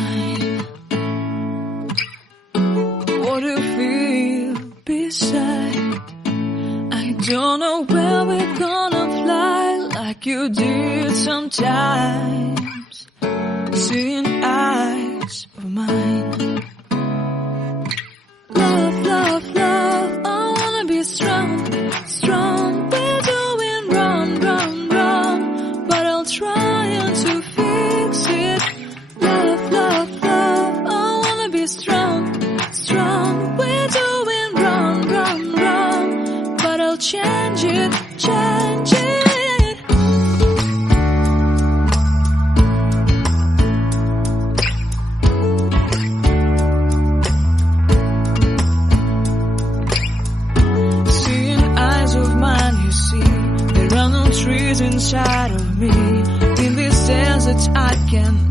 mine. What do you feel beside? I don't know where we're gonna fly like you did sometimes. Seeing eyes of mine. Love, love, love, I wanna be strong, strong. We're doing wrong, wrong, wrong, but I'll try to fix it. Love, love, love, I wanna be strong, strong. We're doing wrong, wrong, wrong, but I'll change it, change it. Trees inside of me, in this desert I can